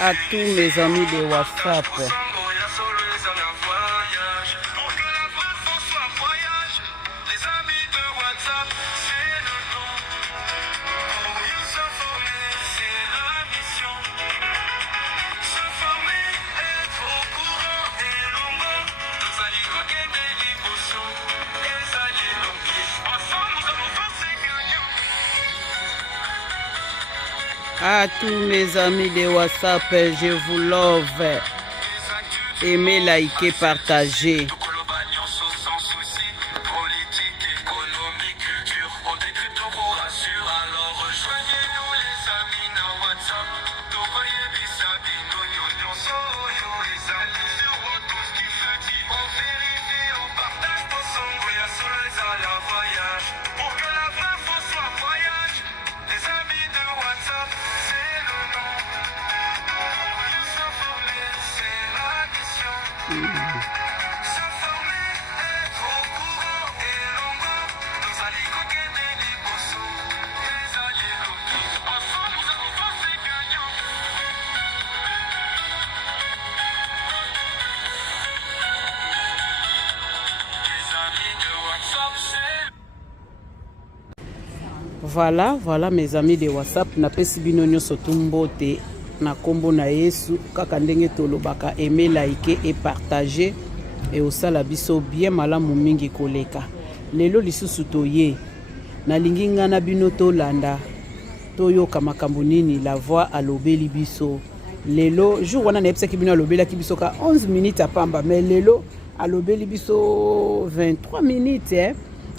À tous mes amis de WhatsApp. À tous mes amis de WhatsApp, je vous love. Aimez, likez, partagez. Voilà mes amis de WhatsApp. Na pesi bino nyonso tumbote na kombo na Yesu kaka ndenge tolobaka aimer, liker et partager et osala biso bien malamu mingi koleka. Lelo lisusu toye na lingi ngana bino tolanda toyoka makambo nini la voix alobeli biso. Lelo jour wana na epsaki bino alobela ki biso ka 11 minutes apamba, mais lelo alobeli biso 23 minutes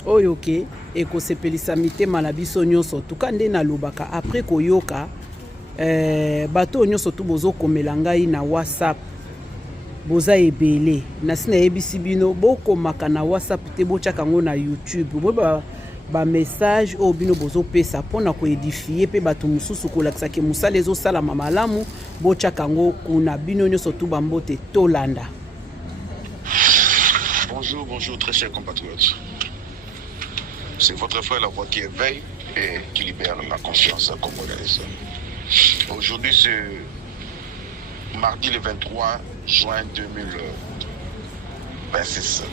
oyoke ekosepelisa mitema na biso nyonso tuka nde nalobaka après koyoka bato nyonso tu bozokomela ngai na WhatsApp boza ebele nasi nayebisi bino bokomaka na WhatsApp te botyaka ngo na YouTube ba message oyo bino bozopesa mpona koedifie mpe bato mosusu kolakisa ke mosala ezosalama malamu botyaka ngo kuna bino nyonso tu bambote tolanda. Bonjour très chers compatriotes. C'est votre frère La Voix qui éveille et qui libère la conscience congolaise. Aujourd'hui, c'est mardi le 23 juin 2026.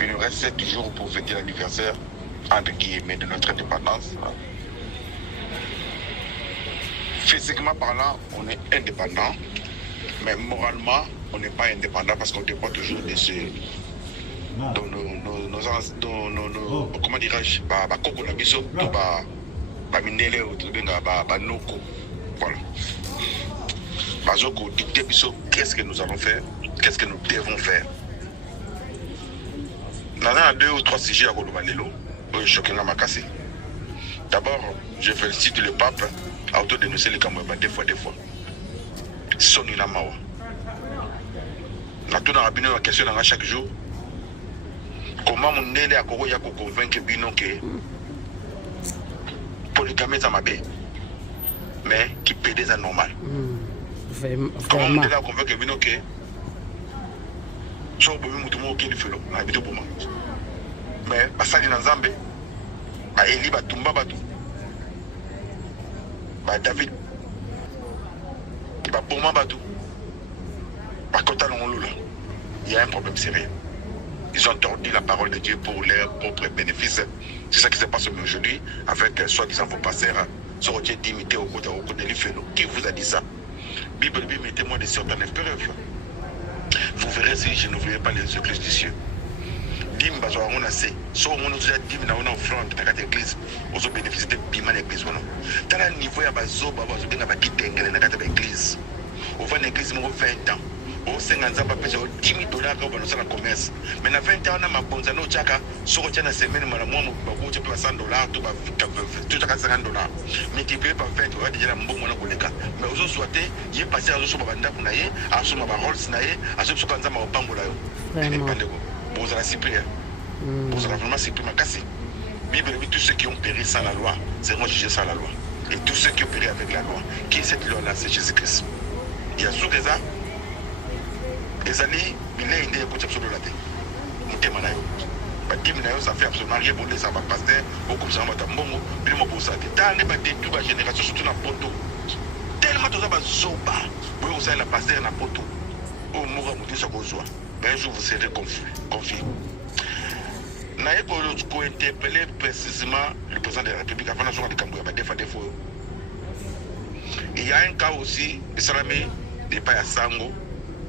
Il nous reste 7 jours pour fêter l'anniversaire, entre guillemets, de notre indépendance. Physiquement parlant, on est indépendant, mais moralement, on n'est pas indépendant parce qu'on dépend toujours de ce... comment dirais-je, bakoko na biso to ba minele o tobenga ba noko. Voilà. Bazoko dicter biso qu'est-ce que nous allons faire, qu'est-ce que nous devons faire. Dans 2 ou 3 sujets à koloba lelo oyo chokinga makasi. D'abord, je félicite le pape à auto-dénoncer les Kamweba deux fois. Soni na mawa. Na tuna rabino la question à chaque jour. Comment mon nele a koko ya ko convaincre bino que polygamie ça m'a mais qui peut des anormal. Comment mon nele a convaincre bino que so bo mutu mo ke difelo na bito boma. Mais basali na Nzambe ba Eli ba tumba batu. Ba David ba boma batu. Ba kota longolo. Il y a un problème sérieux. Ils ont tordu la parole de Dieu pour leurs propres bénéfices. C'est ça qui se passe aujourd'hui avec soi-disant vos pasteurs sur Dieu d'imiter au côté de l'Ifelo. Qui vous a dit ça? Bible, mettez-moi des certaines preuves. Vous verrez si je n'ouvrirai pas les églises du ciel. Dim bazo on a c'est. So on nous a dit na on offrande ta église. Aux bénéfices de bima l'église voilà. Dans le niveau ya bazo bazo benga ba kitengele na kata église. Au va l'église mo 20 ans. Au 50 ans, $10 pour le commerce. Mais dans 20 ans, on a ma bonne année, sur la semaine, $100, tout $50. Multiplié par 20, on a déjà un bon moment. Mais aux autres, il est passé à ce moment-là, à ce moment-là, à ce moment-là, vous allez cyprien. Vous allez vraiment cyprien. Bible dit tous ceux qui ont péri sans la loi seront jugés sans la loi. Et tous ceux qui ont péri avec la loi. Qui est cette loi-là? C'est Jésus-Christ. Il y a sous des arts. Les années, il est une des Ça fait absolument rien pour les pasteur, beaucoup de gens m'attendent, puis moi pour ça. Dans les détruits la génération, surtout dans Poto. Tellement tout ça va zoba. Vous savez, la pasteur dans Poto. Au mourra, vous dites ça qu'on soit. Mais un jour, vous serez confiés. Naïe pour interpeller précisément le président de la République avant la journée de Cambouya, défaut. Il y a un cas aussi, de Salami, de Paya Sango,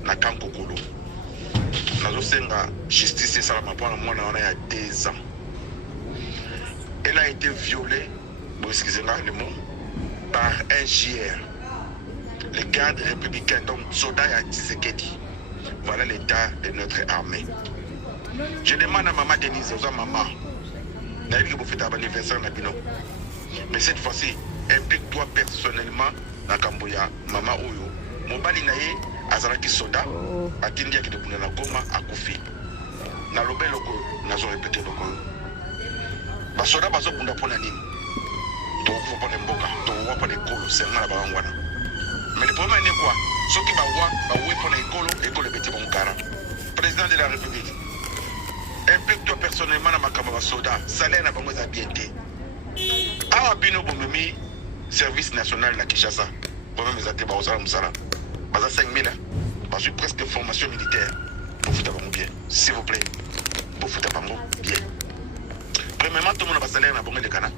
na Kankokolo. Nazo senga justice Salama pour moi il y a 2 ans. Elle a été violée, excusez-moi le mot, par un JR. Les gardes républicains, donc soldats à Tshisekedi. Voilà l'état de notre armée. Je demande à maman Denise, aux maman, d'ailleurs que vous faites un anniversaire na bino. Mais cette fois-ci, implique-toi personnellement dans Cambouya, maman Oyo. Mon bali naye azaraki soda, atindi ki de na Goma akufi. Na lobe loko, nazo répéter loko. Ba soda bazo kunda pona nini? To ko pona mboka, to wa pona ekolo, sema na bangwana. Mais le problème est quoi? Ceux qui va pour l'école bêtis bon cara. Président de la République, implique-toi personnellement dans ma caméra soda, salaire n'a pas moins à bien été. Ah, Bino Bomemi, service national de Kinshasa, pour même les athées, Baosala Moussala, Baza 5000, parce que presque formation militaire, pour foutre à bien, s'il vous plaît, pour foutre à bien. Premièrement, tout le monde a salaire dans le Ghana.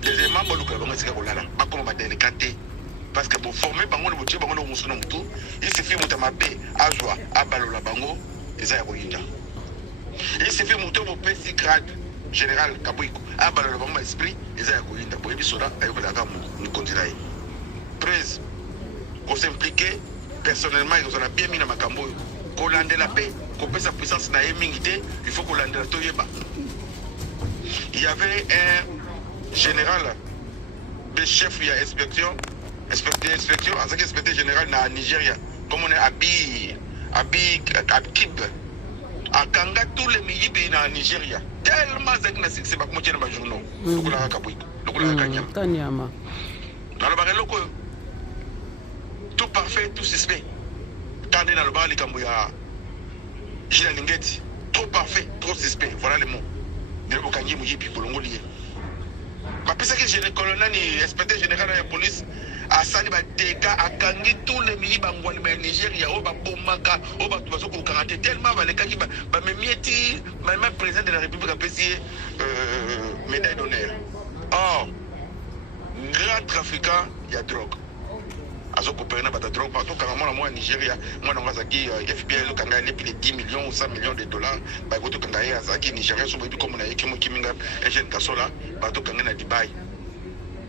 Deuxièmement, bon, le c'est pas comme on va délicater. Parce que pour former bango le boutier bango le musuno mutu il suffit mutamabe azwa abalola bango eza ya boyinda il suffit muto bo pesi grade général Kabuiko abalola bango esprit eza ya boyinda boyebi soda ayokola ka mu continent presse ko s'impliquer personnellement ils ont bien mis na makambo ko landela paix ko pesa puissance na yemingité il faut ko landela toyeba. Il y avait un général de chef il y a inspection inspecteur général na Nigeria, comme on est à Kib, à Kanga, tous les milieux pays na Nigeria. Tellement c'est pas comme dans les journaux. Kanyama. Dans le barrel tout parfait, tout suspect. Quand on est dans le barrel, Gila Lingeti, trop parfait, trop suspect. Voilà les mots. De l'Okanyi Mouyipi pour l'Ongolier. Ma piste que le colonel et inspecteur général de la police a sali ba dégâts à Kangi tous les milieux bangwani ba Nigeria au ba bomaka au ba tubaso ko karaté tellement ba lekaki ba memieti même président de la République a payé médaille d'honneur. Or grand trafiquant il y a drogue. Azo ko pena ba drogue partout quand moi Nigeria moi na ngazaki FBI lo kanga les plus de 10 millions ou 100 millions de dollars ba ko to kanga ya zaki Nigeria so bi comme na yeki mo kiminga agent kasola ba to kanga na Dubai.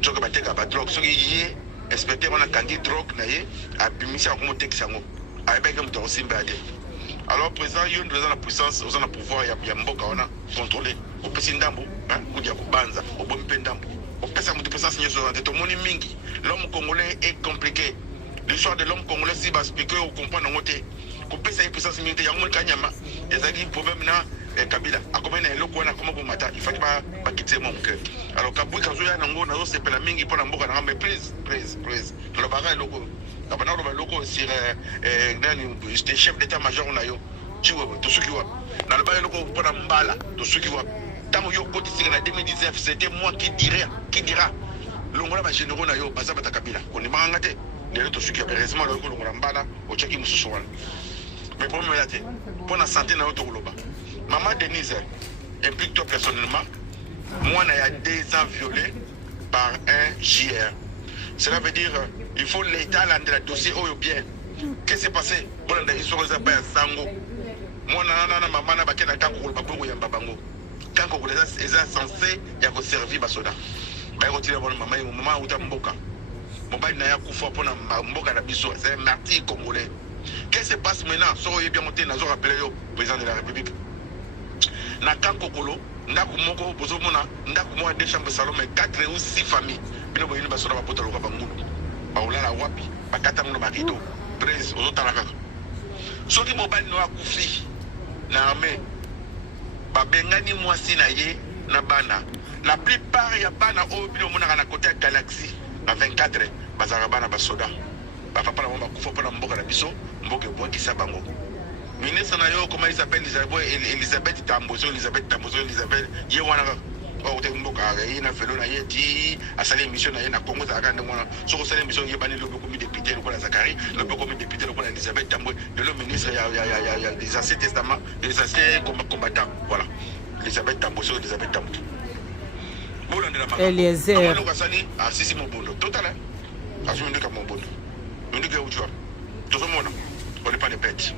Joka ba teka ba drogue so yi inspecteur on a kangi drogue naie a bimisa comme texango avec un moteur simbade. Alors président il y a la puissance aux en pouvoir ya mboka on a contrôler au pesindambo ou dia ko banza au bon pendambo au pesa mutu puissance nyo so to moni mingi. L'homme congolais est compliqué. L'histoire de l'homme congolais si va expliquer ou comprendre ngote ko pesa puissance militaire ya ngol kanyama ezaki problème na Kabila akomena eloko na koma bomata il faut pas quitter mon cœur. Alors Kabui kazoya nango nazo sepela mingi pona mboka na mais please le bagage loko kabana lo loko sur nani j'étais chef d'état-major na yo chiwe to sukiwa na le bagage loko pona mbala to sukiwa tango yo koti sika na 2019 c'était moi qui dira longola ba généraux na yo baza bata Kabila koni mangate ndelo to sukiwa heureusement loko longola mbala o cheki mususu wana mais pour me yate pona santé na yo to koloba. Maman Denise, implique-toi personnellement. Moi, il y a 2 ans violé par un JR. Cela veut dire il faut l'État dans le dossier ou bien. Qu'est-ce qui s'est passé? Bon, ils sont réservés à Sango. Moi, maman n'a pas qu'à Kanko, Kanko, ils sont censés servir Basoda. Maman, où tu as Mboka. Mobile n'a pas pour Mboka c'est un martyr congolais. Qu'est-ce qui se passe maintenant? Soyez bien monté, nous avons rappelé le président de la République. Na Kankokolo, ndaku moko bozomona ndaku mo 2 chambres salon mais 4 ou 6 familles bino boyini basoda bapota loka bangulu baolala wapi bakata ngono bakito presse ozotala kaka soki mobali no akufi na armée babengani mwasi na ye na bana la plupart ya bana o bino mona na côté ya Galaxy na 24 bazaka bana basoda bapapa na mo bakufa pona mboka na biso mboka ebwakisa bango ministre na yo comment il s'appelle Elisabeth Tamboso yewana ba uté mboka ina felo na yeti asali émission na Congo za kande mona so ko sala émission yebani le comme député le Zakari le comme député le Elisabeth Tamboso le ministre ya des anciens testaments des anciens combattants voilà Elisabeth Tamboso Eliezer Kasani asisi mobondo total asumi ndika mobondo ndika uchwa tozomona on n'est pas des bêtes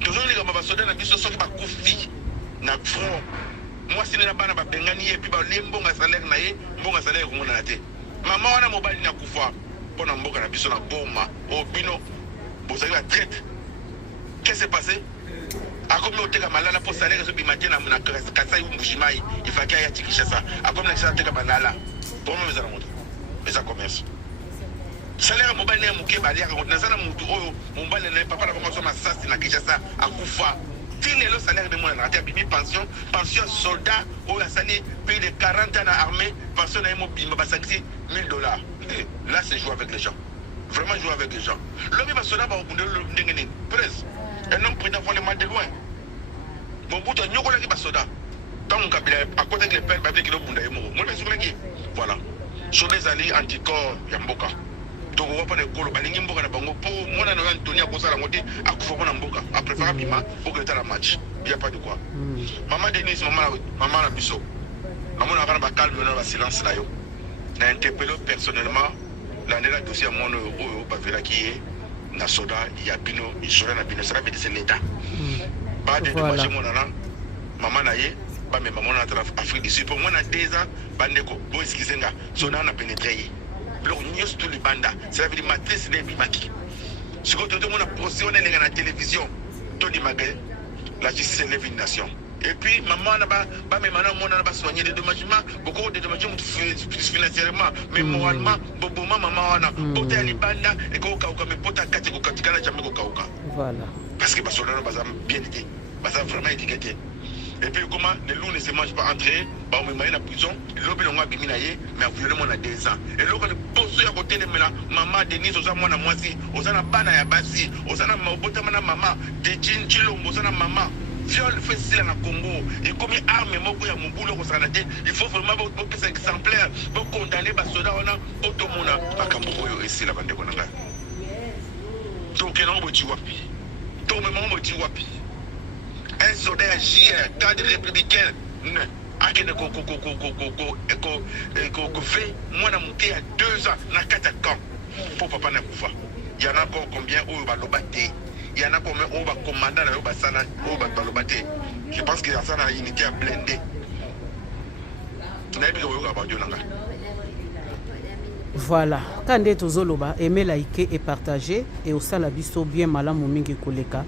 tozolika basoda na biso soki bakufi na front moi si na bana babengani ye puis ba lembonga salaire na ye mbonga salaire komona na te mama wana mobali na kufa pona mboka na biso na boma obino bozali la traite qu'est-ce qui s'est passé akomi oteka malala po salaire so bimate na kasai mbushimai ifaki ya tikisha sa akomi na kisa teka banala pour moi ezala moto eza commerce salaire mobali na muke bali ya na sana mutu oyo mobali na papa na bango so masasi na kisha sa akufa tile le salaire de moi na raté bimi pension soldat oyo asali pays de 40 ans na armée pension na mo bima ba $100,000 là c'est jouer avec les gens vraiment jouer avec les gens l'homme va soldat ba okundelo ndengeni presse un homme prudent faut le mal de loin bon buto nyokola ki ba soldat tant kabila à côté de les pères ba ki lo bunda yemo mo be souleki voilà sur les alliés anticorps ya mboka to ko pa ne kolo balingi mboka na bango po mona na Antonia ko sala ngoti akufa mona mboka a préférer bima pour que la match il y a pas de quoi maman Denise maman na biso maman na ba calme na ba silence na yo na interpellé personnellement la ndela dossier mon oyo ba vela ki na soda ya bino isora na bino sera c'est l'état pas de dommage mona na maman na ye ba me maman na Afrique du Sud pour moi na 2 ans bandeko bo eskizenga soda na pénétrer bloc news tout les banda ça veut dire matrice des bimaki ce que tout le monde a procès on est dans la télévision Tony Maguel la justice lève une nation et puis maman là bas mais maintenant on a pas soigné des dommagements beaucoup de dommagements financièrement mais moralement bobo maman on a porté à libanda et ko kauka mais porté à kati ko katikala jamais ko kauka voilà parce que basoda bazam bien été bazam vraiment étiqueté. Et puis comment les loups ne se mangent pas entre eux, bah on me met en prison, l'obé l'on a bimi naïe, mais à violé mon a 2 ans. Et l'autre le poste à côté de moi, maman Denise, aux moi na moi si, aux ana bana ya basi, aux ana mabota mana maman, des chinchilo, aux ana maman. Viol fait cela na Congo. Et comme arme moko ya mubulo ko sanate, il faut vraiment beaucoup plus exemplaire, pour condamner basoda on a automona akamboyo ici la bande konanga. Donc non botu wapi. Donc maman botu wapi. Un soldat JR, cadre républicain, a qui ne fait moi na monté à 2 ans na 4 camps pour papa na kufa. Il y en a encore combien où va lobaté. Il y en a combien où va commandant na ba sana où va lobaté. Je pense que ça na unité à blender. Na bi ko ba dionanga. Voilà, quand est tozoloba, aimer, liker et partager et au salabiso bien malamu mingi koleka.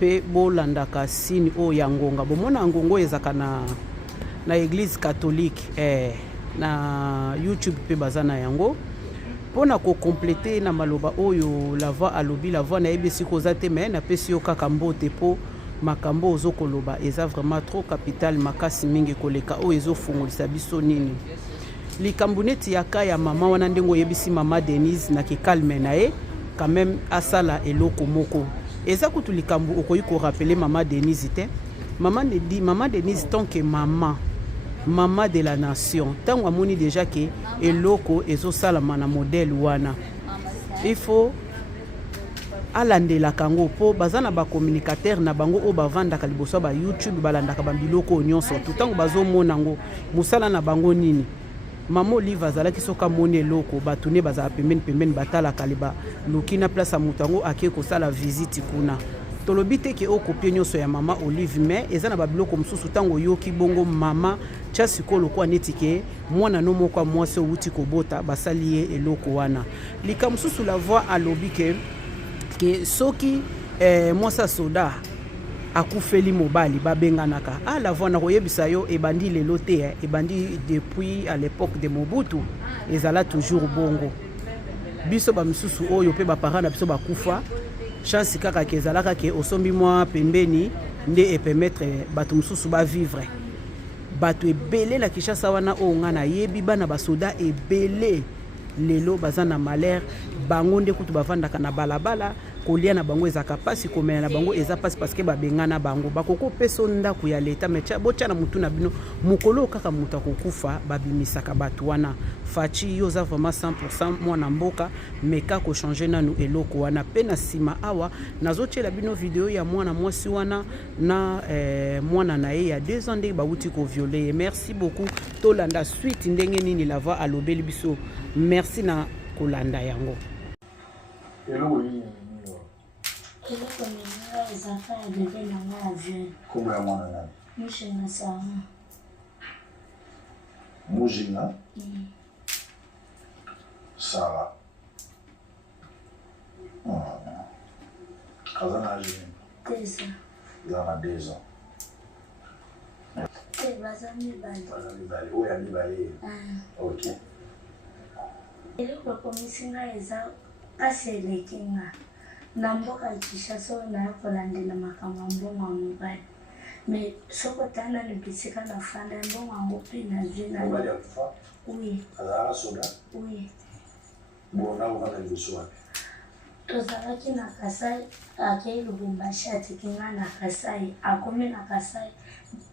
Pe bolandaka sini o ya ngonga bomona ngongo ezaka na église catholique na YouTube pe bazana yango pona ko compléter na maloba oyo la voix alobi la voix na ebesi koza te mais na pesi yo kaka mbote po makambo ozo koloba eza vraiment trop capital makasi mingi koleka o ezo fungolisa biso nini likambo neti yaka ya mama wana ndengo yebisi mama Denise na ki calme na ye quand même asala eloko moko eza kutu likambo okoyi ko rappeler maman Denise te maman Denise tant que maman de la nation tant amoni déjà que eloko ezo salama na modèle wana il faut alandela kango po bazana ba communicateur na bango o bavandaka liboso ba YouTube balandaka bambiloko nyonso tout tango bazomona ngo musala na bango nini Maman Olive azalaki soka moni eloko batune bazala pembeni batala kaliba lukina place mutango ake ko sala visite kuna tolobi te ke okopie nyonso ya mama Olive mais eza na babiloko mosusu tango yoki bongo mama chasi ko lokwa netike mwana no moko mwasi outi kobota basali ye eloko wana lika mosusu la voix alobi ke soki mwasa soda akufeli mobali babenganaka la voix na koyebisa yo ebandi lelo te ebandi depuis à l'époque de Mobutu ezala toujours bongo biso ba misusu oyo pe ba parents na biso bakufa chance kaka kezalaka ke osombi mwa pembeni nde permettre bato misusu ba vivre bato ebele la Kinshasa wana o ngana yebi bana basoda ebele lelo bazana malheur bango nde kutu bavandaka na balabala kolia na bango ezaka pasi komela na bango eza pasi parce que babengana bango bakoko peso ndako ya leta mais botya na mutu na bino mokolo kaka mutu akokufa babimisaka bato wana faci yo za vraiment 100% mwana mboka meka ko changer nanu eloko wana pe na sima awa nazotiela bino video ya mwana mwasi wana na mwana na ye ya 2 ans ndenge bauti ko violer. Merci beaucoup tolanda suite ndenge nini lava alobeli biso merci na kolanda yango. Hello, eloko mingi ezaka ya bebe nanga ya jeune. kombo ya mwana nani? Mushinga Sara. Mujinga? Sara. Kaza na âge nini? Teza. Eza na 2 ans. Te baza mibale. Baza mibale. Oyo ya mibale. Ok. Eloko ekomisi nga eza pasi eleki nga. Na mboka Kinshasa oyo naya kolandela makambo ya mbongo ya mobali. Mais soko tana ni bisika na fanda mbongo yango mpe nazwi na mobali akufa? Oui. Azalaka soda? Oui. Bona kovanda liboso wapi? Tozalaki na Kasai akei Lubumbashi atiki nga na Kasai akomi na Kasai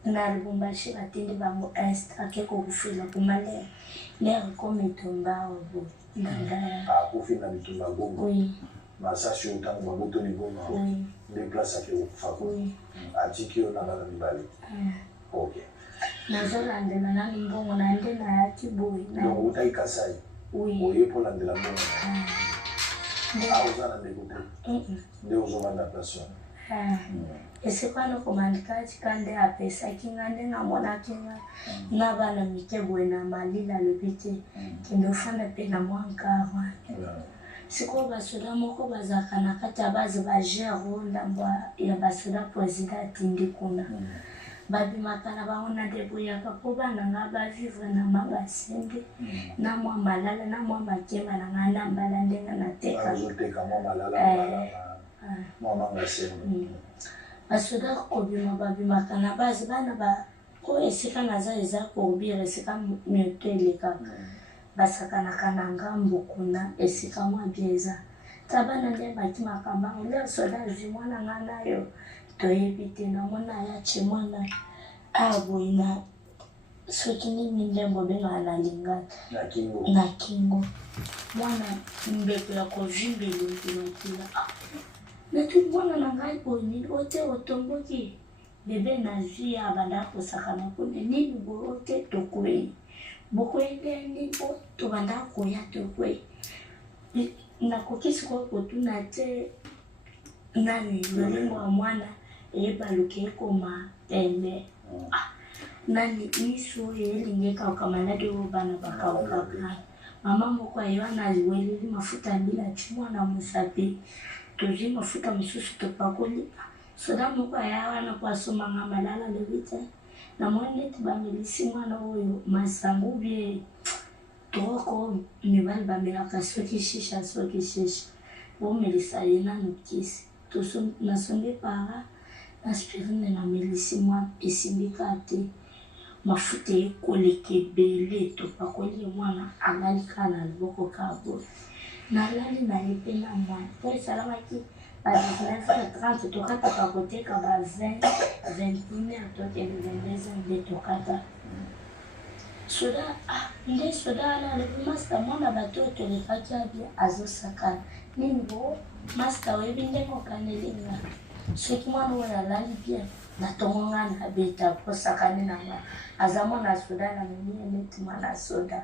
na Lubumbashi batindi bango est ake kokufila kumale lere komi etomba awa bo ndandaya akufi na bitumba bongo? Oui. Masasi oyo ntango babotoli bongo Oui. nde place ake kokufa? Oui. atiki yo na bana mibale? Ok. nazolandela nani mbongo na nde nayaki boye donc otaki Kasai? Oui. oye mpo landela mbongo aoza na ndeko te nde ozovanda place wana? esika wana komandikaki ka nde apesaki nga nde namonaki nga na bana mike boye na malili alobi te kende ofanda mpe na mwa nkar wana sikoyo basoda moko bazalaka na kati ya bazi bagere ndambo ya basoda président atindi kuna babimaka na bango na deboyaka mpo bana nga bavivre na mabasembe na mwa malala na mwa makemba na nga na mbala ndenge nateka ozoteka mwa malala mwa mangasembe. basoda kobima babimaka na bazi bana ko esika naza eza kobira esika mioto elekaka basakanaka na ngambo kuna esika mwa bieza ta bana nde bakimaka mbango nde soda azwi mwana nga nayo toyebi te namona yache mwana aboyi na soki nini ndembo bengaka na lingana na kingo mwana mbeko ya kovimba elongilonkila natu mwana na ngai boyi nini ote otomboki bebe nazwi ya banda kosakana kune nini boyi ote tokwei bokwendeni tobanda koya tokwei nakoki sikoyo kotuna te nani lolingo ya mwana eyebaluki ekoma pembe nani miso oyo elingi ekauka maladi oyo bana bakaukaka mama moko ayewa naziweleli mafuta mbila ti mwana mosapi tozwi mafuta mosusu topakoli soda moko aya wana po asomanga malala lobi te namoni neti bamelisi mwana oyo masango bie toko mibali bamelaka soki shisha bomelisa ye nanu kisi nasombi para aspirine namelisi mwana esimbika te mafuta ekoleka ebele topakoli mwana alalika na liboko kabo nalali na ye mpe na mwana po esalamaki ba 19h30 tokataka koteka ba 20 atokende 22h nde tokata soda nde soda wana alobi masta mwana bato oyo tolekaki abia azosakana nini bo masta oyebi ndenge okanelinga soki mwana oyo alali bien natongo nga na beta posakani na nga aza mwana soda na mimi neti mwana soda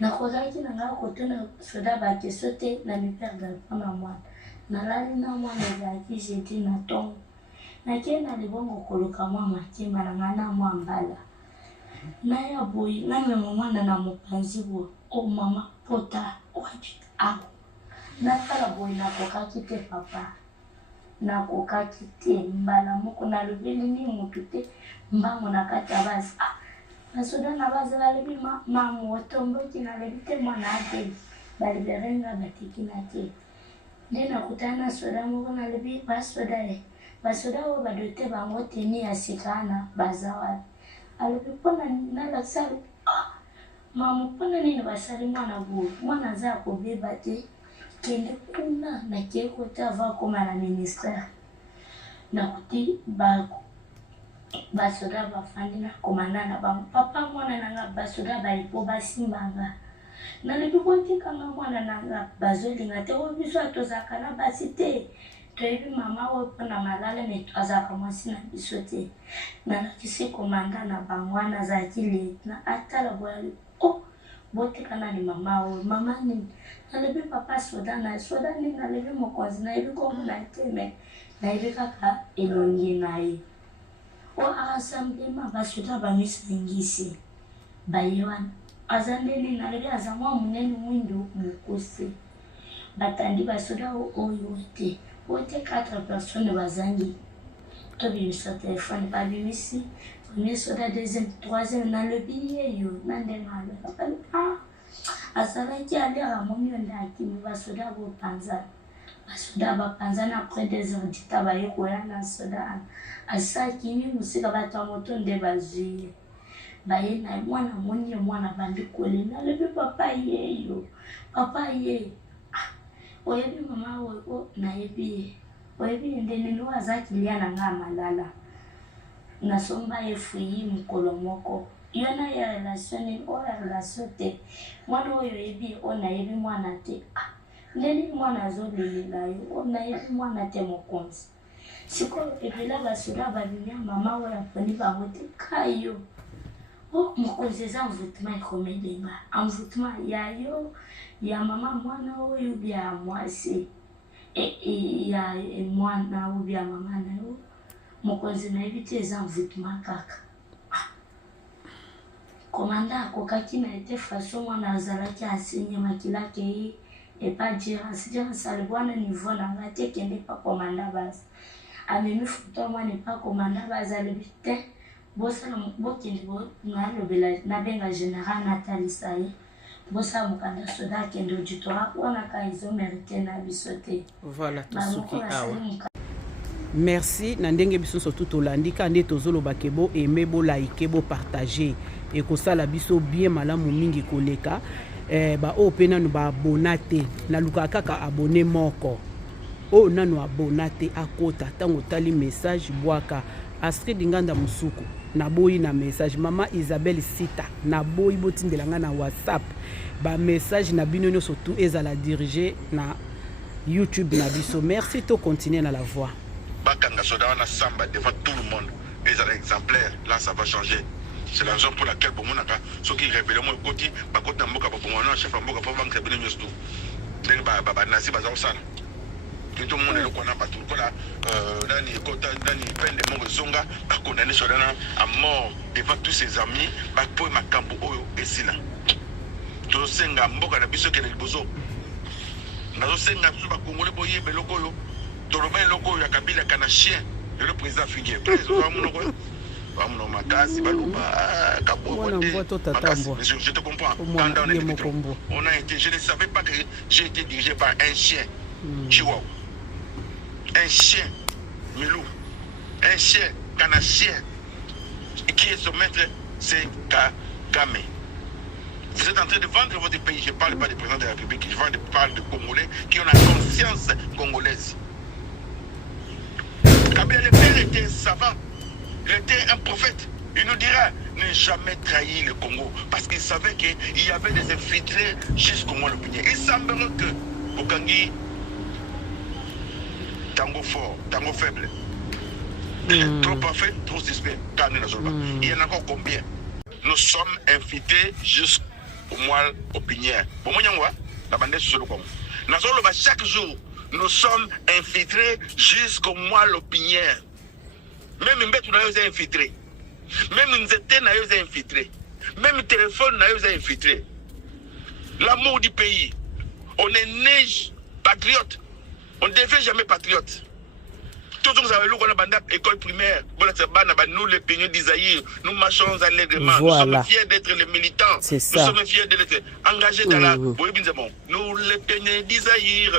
nakozalaki na nga kotuna soda bakeso te na miperdre mpona mwana nalali na mwana ezalaki jedi na ntongo nakei na libongo koluka mwa makemba na nga na mwa mbala naya boyi namema mwana na mopanzi boye o mama pota wapi awa natala boye nakokaki te papa nakokaki te mbala moko nalobeli ni motu te mbango na kati ya bazi basoda na bazi balobi mamu otomboki nalobi te mwana ateli balibere nga batiki na te nde nakutana na soda moko nalobi basoda oyo badote bango teni ya sika wana baza wapi alobi mpona nalakisa mamu mpona nini basali mwana boye mwana aza akobeba te kende kuna na kieko ta va koma na ministère na kuti basoda bafandi na komanda na bango papa mwana nanga basoda baipo basimbanga nalebi kotikanga mwana nanga bazolinga te oyo biso atozalaka na basi te toyebi mama oyo mpona malala me azalaka mwasi na biso te nalakisi komanda na bango wana azalaki lieutenant atala boyali o botekana ni mama oyo mama nini nalebi papa soda nini nalebi mokonzi nayebi komona te me nayebi kaka elongi na ye o arassemblement basoda bamisengisi baye wana aza ndeni nalebi aza mwa munene mwindo mokuse batandi basoda oyo te ote 4 personnes bazangi tobimisa telefone babimisi premier soda deuxième troisième nalobi yeyo nandenge alobakali azalaki alera momio ndakimi basoda bapanzana après 2 heures dita baye koya na soda asakimi mosika bato ya moto nde bazwi baye na mwana moni mwana bandi kole nalobi papa yeyo papa ye oyebi mama oyo nayebi ye oyebi ye ndeni lo azakilia na nga malala nasomba ye fuyi mokolo moko yo na ya relation nini oyo ya relation te mwana oyo oyebi ye oyo nayebi mwana te ndeni mwana azolelela yo oyo nayebi mwana te mokonzi sikoyo epela basoda babimia mama oyo aponi bango te kayo o mokonzi eza envoûtement ekomelenga envoûtement ya yo ya mama mwana oyo bya mwasi ya mwana oyo bya mama na yo mokonzi nayebi te eza envoûtement kaka komanda akokaki na ete façon mwana azalaki asenye makilake ye epa dirance alebwana niveau na nga te kende pa komanda basi amemi foto mwana epa komanda basi alebi te bosala bokende nalobela nabenga général natalisa ye bosala mokanda soda akende auditoire wana ka ezomérite na biso te voilà tosuki awa merci na ndenge biso surtout tolandika nde tozolobake bo aime bolaike bopartage ekosala biso bien malamu mingi koleka baoyo mpe nano baabona te nalukaka kaka abone moko oyo nano abona te akota ntango otali message bwaka Astrid Nganda Musuku naboyi na message mama Isabelle Sita naboyi botindela nga na WhatsApp ba message na bino nyonso surtout ezala dirige na YouTube na biso merci to continuer na la voix bakanga soda wana samba devant tout le monde ezala exemplaire là ça va changer. C'est la raison pour laquelle pour mon ceux qui révèlent mon côté ba côté mboka ba bongo chef mboka pa banque bino nyonso tout ndenge ba nasi baza osala tout le monde le connaît pas tout là nani kota nani pende mongo zonga ba condamné soda à mort devant tous ses amis ba po makambo oyo esila to senga mboka na biso ke libozo nazo senga tu ba congolais boye beloko yo to roba loko ya kabila kana chien le président Figuier président monoko on makasi baluba je te comprends on a été je ne savais pas que j'ai été dirigé par un chien chihuahua un chien milou un chien canachien qui est son maître c'est Kagame. Vous êtes en train de vendre votre pays. Je ne parle pas du président de la République, je parle de Congolais qui ont la conscience congolaise. Kabila le père était savant. Il était un prophète. Il nous dira ne jamais trahir le Congo parce qu'il savait qu'il y avait des infiltrés jusqu'au moins l'opinion. Il semblerait que Okangi, tango fort, tango faible, trop parfait, trop suspect. Il y en a encore combien? Nous sommes infiltrés jusqu'au moelle opinière. Bon, moi, la bande sur le Congo. Chaque jour, nous sommes infiltrés jusqu'au moelle opinière. Même Mbet, nous avons infiltré. Même Nzete, nous avons infiltré. Même téléphone, nous avons infiltré. L'amour du pays. On est né patriote. On ne devient jamais patriote. Tout ce que nous avons eu l'école primaire, nous les peignons d'Isaïe, nous marchons allègrement. Voilà. Nous sommes fiers d'être les militants. Nous sommes fiers d'être engagés dans la. Nous les peignons d'Isaïe,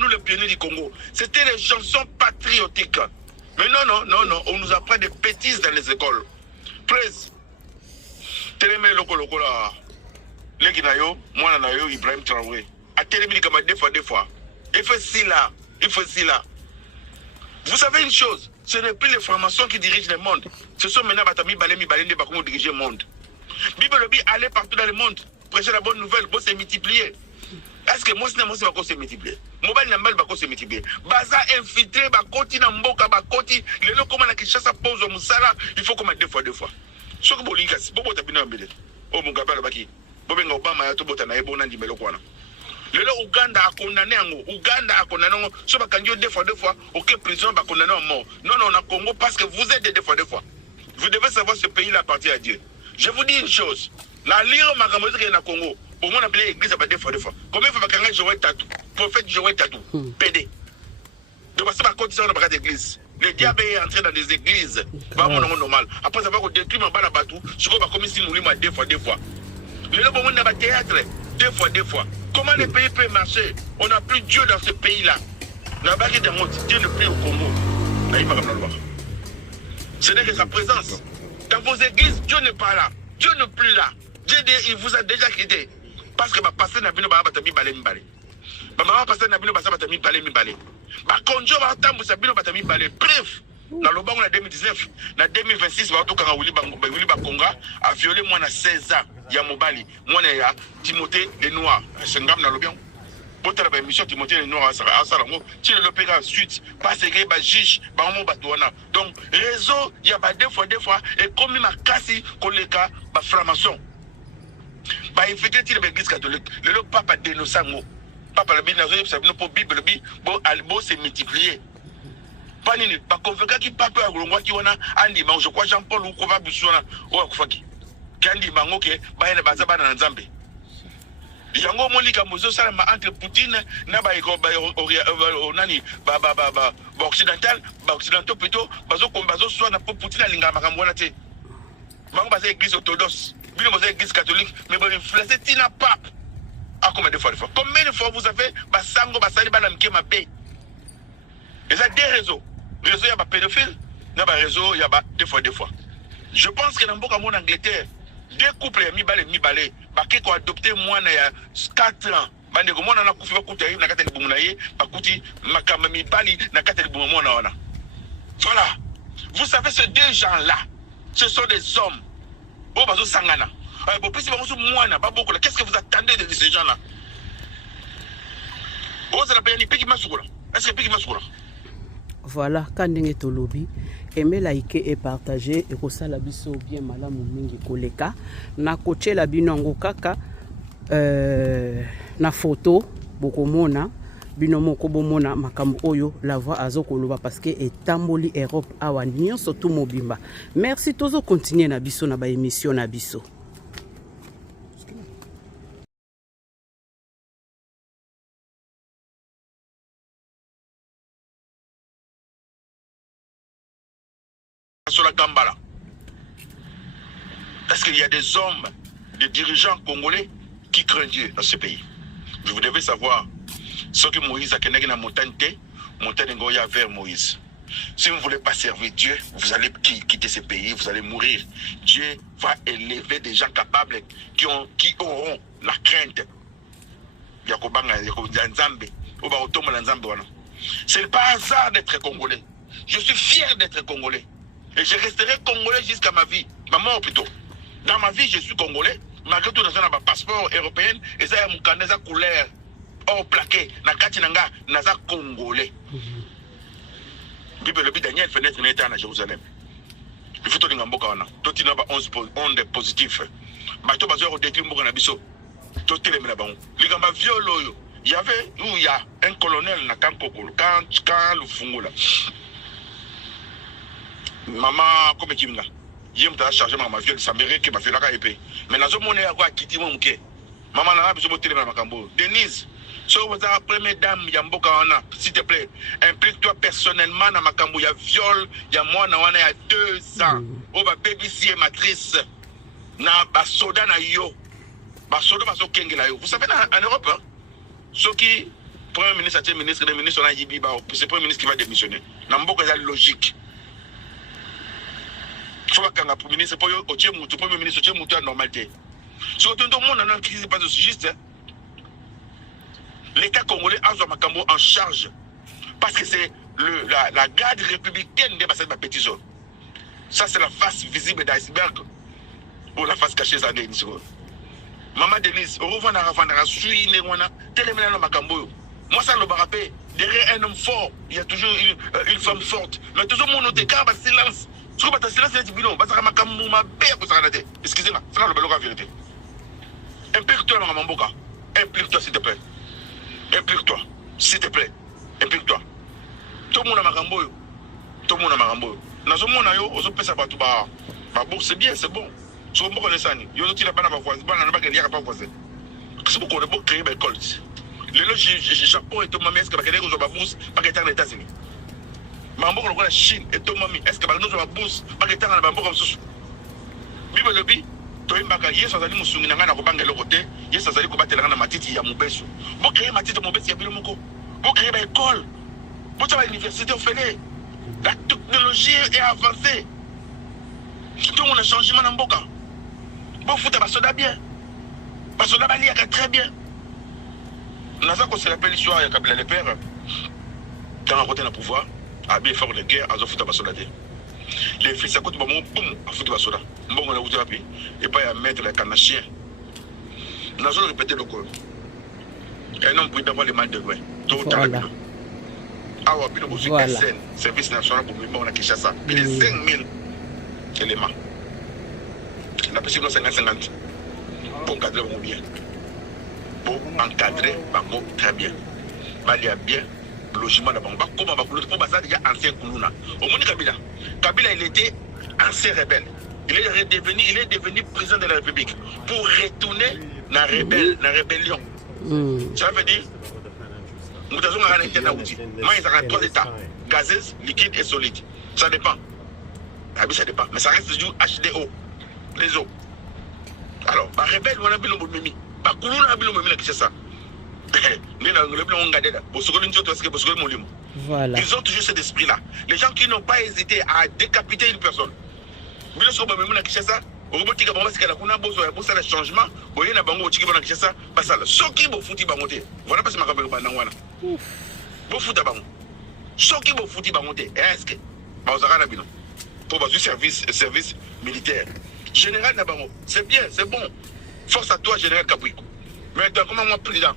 nous les peignons du Congo. C'était les chansons patriotiques. Mais non, on nous apprend des bêtises dans les écoles. Presse. Télémé loko là. Leki nayo, moi nayo Ibrahim Traoré. à télévision comme deux fois. Il faut si là. Vous savez une chose, ce n'est plus les francs-maçons qui dirigent le monde. Ce sont maintenant Batami Balemi Balende Bakomo diriger le monde. Bible Lobby allait partout dans le monde, prêcher la bonne nouvelle, bon, c'est multiplié. Est-ce que moi, c'est multiplié? Mobile Nambal Bako se multiplié. Baza infiltré, Bakoti Namboka, Bakoti, les locaux comme la Kishasa pose au Moussala, il faut comme deux fois. Ce que vous voulez, Bobo Tabino Mbele, oh mon gars, Baki, Bobenga Obama, Yatobota, Naebona, Dimelo Kwana. Le Ouganda a condamné ce bakandio deux fois, aucun prison va condamner à mort. Non, on a Congo parce que vous êtes deux fois. Vous devez savoir ce pays-là appartient à Dieu. Je vous dis une chose, la lire Magamozi est na Congo, pour moi on appelle l'église à deux fois. Combien de fois Bakanga Joël Tatou, prophète Joël Tatou, PD. Donc c'est pas condition de la église. Le diable est entré dans des églises, vraiment normal. Après ça va qu'on détruit ma balle à Batou, ce qu'on va commettre si nous l'imons deux fois. Le lot on a théâtre, deux fois. Comment les pays peuvent marcher? On n'a plus Dieu dans ce pays-là. La baguette de monte, Dieu ne plus au Congo. Ce n'est que sa présence. Dans vos églises, Dieu n'est pas là. Dieu n'est plus là. Dieu il vous a déjà quitté. Parce que ma pasteur n'a pas batami balé. Ma maman pasteur n'a pas batami balé. Ma conjo va attendre sabino batami balé. Bref, dans le banc en 2019, en 2026, va tout quand Willy Bakonga a violé moi à 16 ans. Ya Mobali, moi ya Timothée les Noirs. C'est un gars dans le bien. Pour la émission Timothée les Noirs à Salango, tu le payes ensuite, parce que bah juge, bah on batouana. Donc réseau, il y a deux fois, et comme il m'a cassé qu'on les cas, bah franc-maçon. Bah infecté il l'église catholique, le papa dénonçant mot. Papa le bien ça nous pour Bible le bien, bon albo c'est multiplié. Pas ni pas convaincu qui papa à Golongo qui on a andi, mais je crois Jean-Paul ou Kova Busona ou Akufaki. Kandi Mangoke, Bayana Bazabana na Nzambe. Yango Molika Mozo Salama entre Poutine, Naba Nani, occidentaux plutôt, Bazo soit na Poutine à Linga Makamwanate. Bango Bazé église orthodoxe, Bino Bazé église catholique, mais bon, influencé Tina Pape. Ah, combien de fois? Combien de fois vous avez Basango Basali Banamke Mapé? Et ça, des réseaux. Réseau, il y a des pédophiles, il y a des réseaux, il y a deux fois. Je pense que dans beaucoup de Angleterre, deux couples mi balé baki ko adopté moi na 4 ans bande ko mona na kufiwa kuta na kateli bumunaye bakuti makamba mi bali na kateli bumona wana. Voilà, vous savez ces deux gens là ce sont des hommes oh bazo sangana bon plus bazo mwana ba beaucoup là. Qu'est-ce que vous attendez de ces gens là? Oh ça l'appelle ni piki masukura. Est-ce que piki masukura? Voilà, kandenge tolobi aimer, liker et partager et que ça la biso bien malamu mingi koleka na koche la binongo kaka na photo bokomona binomo ko bomona makambo oyo la voix azo koloba parce que etamboli Europe awa nyonso tout mobimba. Merci tozo continuer na biso na ba émission na biso. Sur la Gambala. Parce qu'il y a des hommes, des dirigeants congolais qui craignent Dieu dans ce pays. Vous devez savoir, ce que Moïse a connu dans la montagne Ngoya vers Moïse. Si vous ne voulez pas servir Dieu, vous allez quitter ce pays, vous allez mourir. Dieu va élever des gens capables qui auront la crainte. Ce n'est pas hasard d'être congolais. Je suis fier d'être congolais. Et je resterai congolais jusqu'à ma vie. Ma mort plutôt. Dans ma vie, je suis congolais. Malgré tout, dans un passeport européen, et ça, il y a une couleur or plaqué. Dans Katinanga, il y a congolais. Bible, le but Daniel, fenêtre n'est à Jérusalem. Il faut que tu aies un bon cas. Tout le monde onde positif. Bateau basé au détruit mon abisso. Tout le monde est là-bas. Il y avait, où il y a un colonel na Kankokolo, quand le fungola. Maman, comme tu m'as dit, je me chargé ma viole, ça mérite que ma fille n'a épée. Mais dans ce moment, il y a quoi qui dit mon mouquet. Maman n'a pas besoin de téléphone à Macambo. Denise, si vous êtes la première dame, Yamboka, s'il te plaît, implique-toi personnellement dans Macambo. Il y a viol, il y a moi, il y a 2 ans. On va babysitter matrice. Na basoda na yo. Basoda baso kengela yo. Vous savez, en Europe, ceux qui, premier ministre, le ministre, on a dit, c'est le premier ministre qui va démissionner. Dans beaucoup de logique. Il faut que le ministre, le premier ministre, soit normalité. Si on a une crise, pas de juste. l'État congolais a Makambo en charge. Parce que c'est la garde républicaine de cette petite zone. Ça, c'est la face visible d'iceberg. Ou la face cachée, ça n'est pas. Maman Denise, au revoir, moi, ça le barapé. Derrière un homme fort, il y a toujours une femme forte. Mais toujours mon noté, car silence. Ce que tu silence, c'est bilan. Excusez-moi, c'est la vérité. Implique-toi, Maman Boka. Implique-toi, s'il te plaît. Implique-toi, s'il te plaît. Implique-toi. Tout le monde a Makambo. Tout le monde a Makambo. Dans ce monde, c'est bien, c'est bon. Si vous connaissez ça, il y a des gens qui ne pas voisin. Si vous connaissez, créer des écoles. Le Japon et Tomami, est-ce que vous avez une bourse pour être aux États-Unis? La Chine et Tomami, est-ce que vous avez une bourse pour être dans le Sous? Bible le bi, Toimbaka, yes, vous allez nous soutenir dans le banque de l'autre côté, yes, vous allez combattre la matite, il y a mon beso. Vous créez ma tite, mon beso, il y a Bilomoko. Vous créez une école. Vous avez une université au Félé. La technologie est avancée. Tout le monde a changé dans Mboka. Vous foutez ma soda bien. Ma soda balia très bien. Nous avons se rappelle l'histoire de Kabila le père. Quand on côté le pouvoir, a bien fait la guerre, à foutre ma soda. Les fils à côté de moi, boum, à foutre ma soda. Bon, on a foutu la paix. Et pas à mettre les cannes à chien. Nous avons répété le corps. Un homme peut d'avoir les mal de loin. Voilà. Voilà. Service national pour le monde à Kinshasa. Il est 5000 éléments. La personne 50-50 pour encadrer mon bien. Pour encadrer Bango très bien. Il y a bien logement de Bango. Comment Bango pour Bazar il y a ancien Koulouna. Au monde Kabila. Kabila il était ancien rebelle. Il est devenu président de la République pour retourner dans la rébellion. Ça veut dire nous avons un internet outil. Moi, il y a 3 états gazeuse, liquide et solide. Ça dépend. Ça dépend. Mais ça reste toujours HDO. Les eaux. Alors, par rebelle, on a vu le mimi. Par couloir, on a vu le mimi qui c'est ça. Ils ont toujours cet esprit-là. Les gens qui n'ont pas hésité à décapiter une personne. Au bout de parce qu'elle a besoin de faire changement, il y a un bango qui va ça, parce que ceux qui vont foutre bangoté, voilà parce que ma caméra va n'avoir. Vous foutez bango. Ceux qui vont foutre bangoté, est-ce que Bauzara n'a pas pour baser service militaire. Général Nabango, c'est bien, c'est bon. Force à toi, général Kabouikou. Mais comment moi président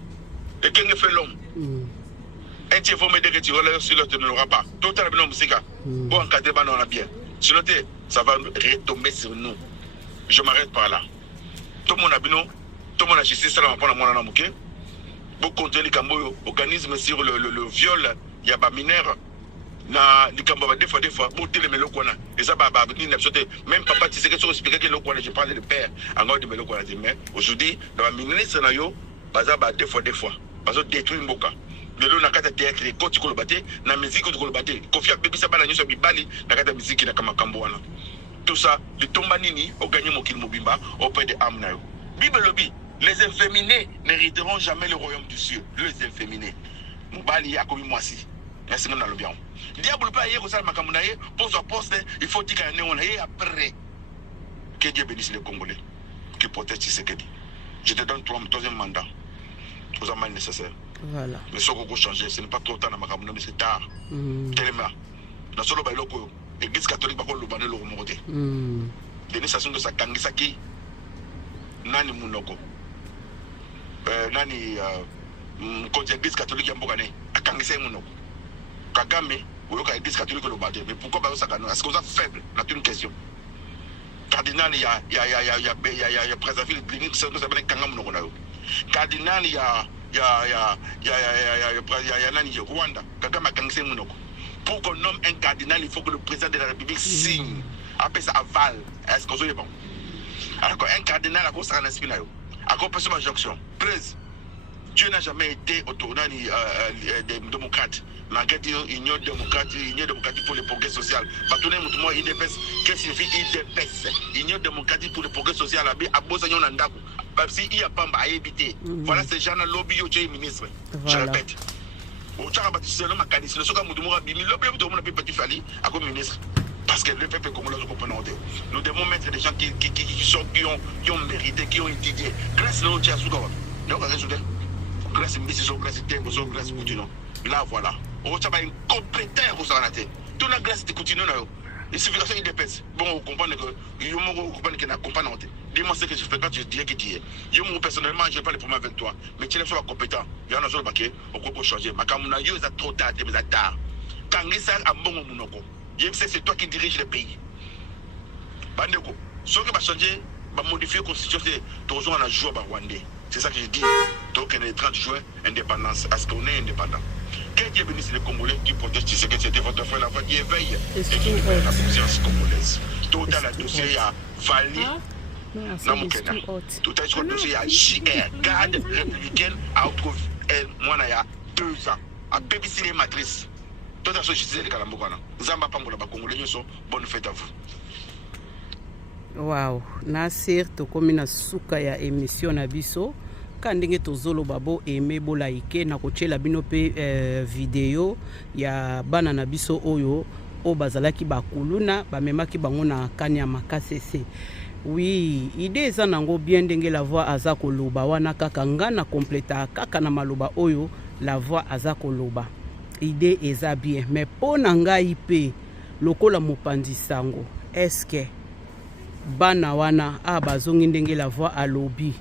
et qui fait l'homme? Un tiers faut m'aider que tu relèves sur l'autre ne l'aura pas. Tout à l'heure, musique pour encadrer on a bien. Sur l'autre, ça va retomber sur nous. Je m'arrête par là. Tout le monde a bien, tout le monde a justice, ça va prendre mon anamouké. Pour contrôler les Camboyo, organisme sur le viol, il y a des mineurs. Les Camboyo, des fois, pour les Melokwana. Et ça, même papa, tu sais que tu expliques que je parle de père, encore de Melokwana. Mais aujourd'hui, dans la ministre, des fois. Parce que détruit un boka. Le lot n'a qu'à théâtre, les côtes qui battent, la musique qui battent, Kofi Bébé Sabana, nous sommes Bali, n'a qu'à musique qui n'a qu'à Makamboana. Tout ça, le tombanini, au gagné Mokil Mobimba, auprès de Amnayo. Bible lobby, les inféminés n'hériteront jamais le royaume du ciel. Les inféminés. Moubali a commis moi si. Merci, mon allo bien. Diable pas hier au Sal Makamunaye, pose un poste, il faut dire qu'il y a un et après. Que Dieu bénisse les Congolais, qui protège Tshisekedi. Je te donne ton troisième mandat. Aux amants nécessaires. Voilà. Mais ce qu'on peut changer, ce n'est pas trop tard dans Makamunaye, mais c'est tard. Tellement. Dans ce cas-là, l'église catholique va le banner le remonter. Denis Sassou de sa kangisaki. Nani Mounoko. Nani. Quand l'église catholique est en Bogane, à Kangisé Mounoko. Kagame, ou l'église catholique le banner. Mais pourquoi pas ça? Est-ce que vous êtes faible? C'est une question. Cardinal, il y a préservé les cliniques, c'est ce qu'on appelle Kangam Mounoko. Cardinal, il y a Rwanda. Kagame a Kangisé Mounoko. Pour qu'on nomme un cardinal, il faut que le président de la République signe. Après ça, aval. Est-ce que vous êtes bon? Alors qu'un cardinal, à cause de l'esprit, à cause de ma jonction. 13. Dieu n'a jamais été autour des démocrates. Malgré l'union démocratique pour le progrès social. Batoné Moutouma, IDPS, qu'est-ce que signifie IDPS? Union démocratique pour le progrès social. À Bosanyon Nandakou. Parce qu'il y a pas à éviter. Voilà ces gens-là, lobby, au ministre. Je répète. Parce que le peuple congolais ne comprend pas. Nous devons mettre des gens qui ont mérité, qui ont étudié. Grâce à l'autre, donc, grâce Messi, so grâce Tembo, so grâce Coutinho. Là, voilà. On va incompétent pour ça. Tout la grâce de Coutinho, il suffit que ça dépasse. Bon, on comprend que je comprends que comprend. Dis-moi ce que je fais quand je dis que tu es. Moi, personnellement, je n'ai pas les problèmes avec toi. Mais tu es sur la compétent. Il y a un autre paquet, on peut changer. Ma camona, il y a trop tard, mais à tard. Quand il y a un bon moment, c'est toi qui dirige le pays. Bandeko, ce qui va changer, va modifier la constitution, tu rejoins la joie Rwandais. C'est ça que je dis. Donc, on est 30 juin, indépendance. Est-ce qu'on est indépendant? Quand il est venu, c'est les Congolais qui protestent, c'est que c'était votre frère, la voix qui éveille et qui libère la conscience congolaise. Total, le dossier a valé. Tout le dossier a JR, garde républicaine, a retrouvé moi, il y a 2 ans. À BBC les matrices. Tout à fait, je disais, les Kalambokana. Zamba Pambola, Congolais, bonne fête à vous. Wow, Nasir tokomi na suka ya émission na biso ka ndenge tozoloba bo aimé bo like na kochela bino pe video ya bana na biso oyo o bazalaki bakuluna bamemaki bango na kani ya makasese. Oui, idée eza nango bien ndenge la voix aza koloba wana kaka ngana completa kaka na maloba oyo la voix aza koloba. Idée eza bien, mais po na ngai pe lokola mopandi sango est-ce que bana wana bazongi ndenge la voix alobi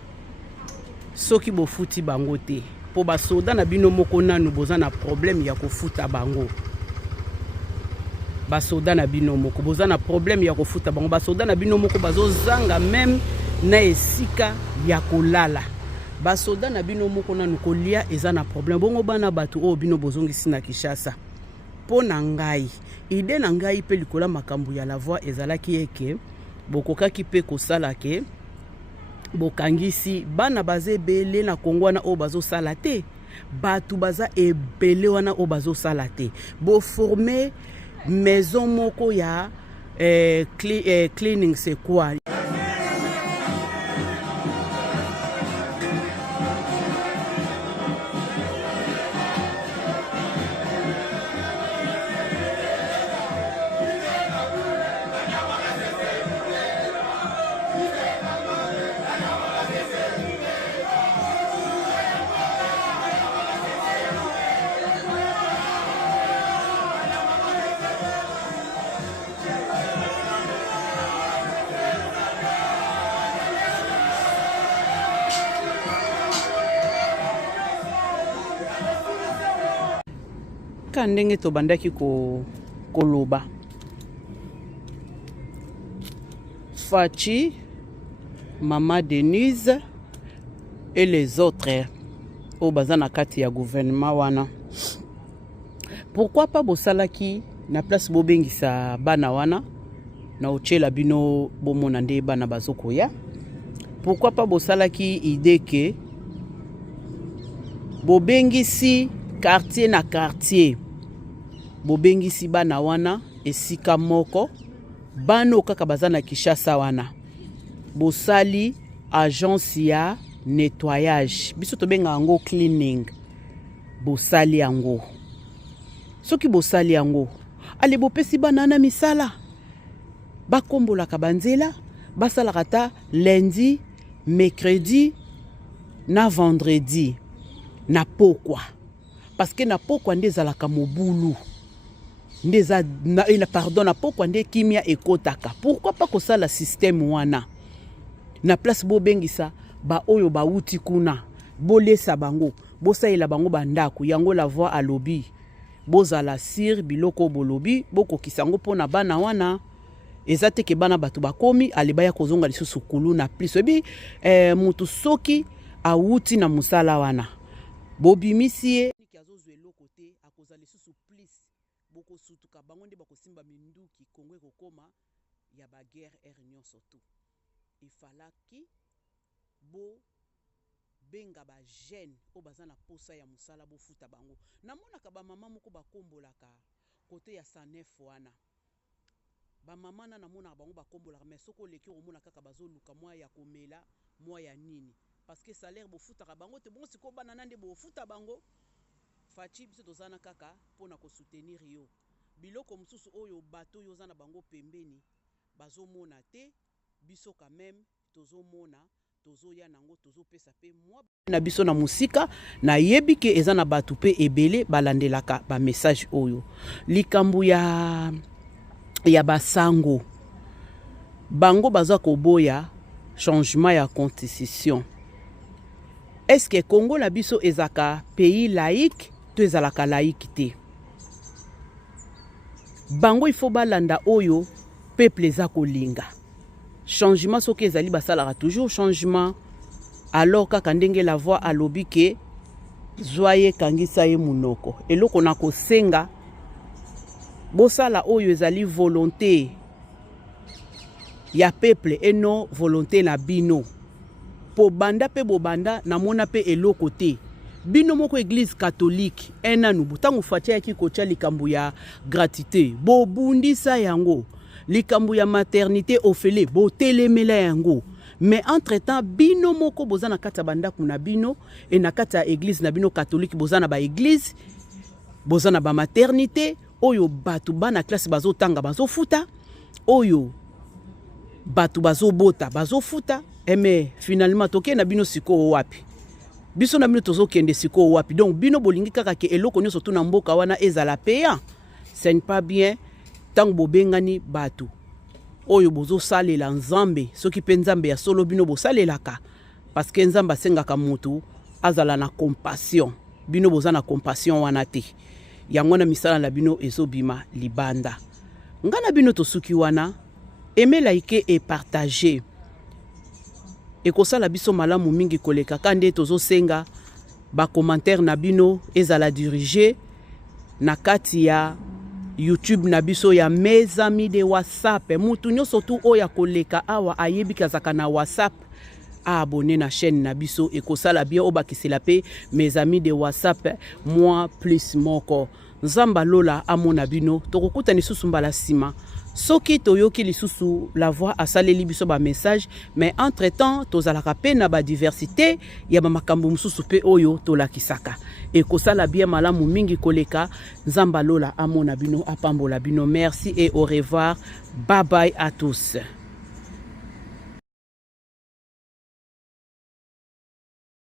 soki bofuti bango te po basoda na bino moko nanu boza na problème ya kofuta bango. Basoda na bino moko boza na problème ya kofuta bango. Basoda na bino moko bazozanga même na esika ya kolala. Basoda na bino moko nanu kolia eza na problème. Bongo bana batu o bino bozongisi na Kinshasa. Po na ngai ide na ngai pe likola makambu ya la voix ezalaki eke bokokaki pe kosala ke bokangisi bana baze ebele na Kongo wana o bazosala te, batu baza ebele wana o bazosala te, boforme maison moko ya cleaning c'est quoi. Ndenge tobandaki koloba Fachi, Maman Denise et les autres au bazana kati ya gouvernement wana. Pourquoi pas bosalaki na place bobengisa bana wana na ochela bino bomona nde bana bazokoya? Pourquoi pas bosalaki idée que bobengisi quartier na quartier bobengisi bana wana esika moko bano kaka bazana Kinshasa wana bosali agence ya nettoyage biso tobenga yango cleaning bosali yango soki bosali yango ale bopesi bana na misala bakombola kabanzela basala kata lundi mercredi na vendredi na pokwa parce que na pokwa nde zalaka mobulu ndeza na pardon na pokwa nde kimia ekotaka. Pourquoi pas kosala système wana na place bobengisa ba oyo ba uti kuna bolesa bango bosaila bango bandako yango la voix alobi bozala sir biloko bolobi boko kisango pona bana wana ezate ke bana batu bakomi alibaya kozonga lisusu kulu na plus ebi mutu soki auti na musala wana bobimisie kiazozwe lokote akoza lisusu plus boko sutuka bango nde bakosimba minduki Kongo kokoma ya ba guerre nyonso tu. Ifalaki bo benga ba jeune o bazana posa ya musala bo futa bango. Namonaka ba mama moko bakombolaka kote ya Sanef wana. Ba mama na namona bango bakombolaka mais soko leki omona kaka bazoluka mwa ya komela mwa ya nini parce que salaire bo futaka bango te bon siko bana nande bo futa bango. Fachi biso tozana kaka pona ko soutenir yo biloko mususu oyo bato yozana bango pembeni bazomona te biso quand même tozomona tozoya nango tozopesa pe mwa na biso na musika na yebi ke eza na batu pe ebele balandelaka ba message oyo likambu ya basango bango baza koboya changement ya constitution. Est-ce que Congo na biso ezaka pays laïque to ezalaka laïque te? Bango il faut balanda oyo peuple eza kolinga. Changement soki ezali basalaka toujours changement alors kaka ndenge la voix alobi ke zoye kangisa ye munoko. Eloko na kosenga bosala oyo ezali volonté ya peuple et non volonté na bino. Po banda pe bobanda na mona pe eloko te. Bino moko église catholique enanu butangu fatia yaki kocha likambu ya gratuité. Bo bundisa yango. Likambu ya maternité ofele bo telemela yango. Mais entre-temps bino moko bozana kata banda kuna bino et na kata église na bino catholique bozana ba église bozana ba maternité oyo batu bana classe bazo tanga bazo futa oyo batu bazo bota bazo futa mais finalement toke na bino siko wapi biso na bino tozo kende siko wapi donc bino bolingi kaka ke eloko nyoso tuna mboka wana ezala payant ce n'est pas bien tant bobengani batu oyo bozo salela nzambe soki pe nzambe ya solo bino bo salelaka parce que nzamba sengaka mutu azala na compassion bino boza na compassion wana te yango na misala la bino ezobima libanda ngana bino tosuki wana aimer liker et partager et kosala biso malamu mingi koleka kande tozo senga ba commentaire na bino ezala diriger na kati ya YouTube na biso ya mes amis de WhatsApp mutu nyoso tu oya koleka awa ayebi kazaka na WhatsApp abonné na chaîne na biso et kosala bien obakisela pe mes amis de WhatsApp moi plus moko nzamba lola amona bino tokokuta ni susu mbala sima soki toyoki lisusu la voix asaleli biso ba message mais entre temps tozalaka pe na ba diversité ya ba makambo mususu pe oyo tolakisaka et kosala bien malamu mingi koleka nzamba lola amona bino apambola bino merci et au revoir bye bye à tous.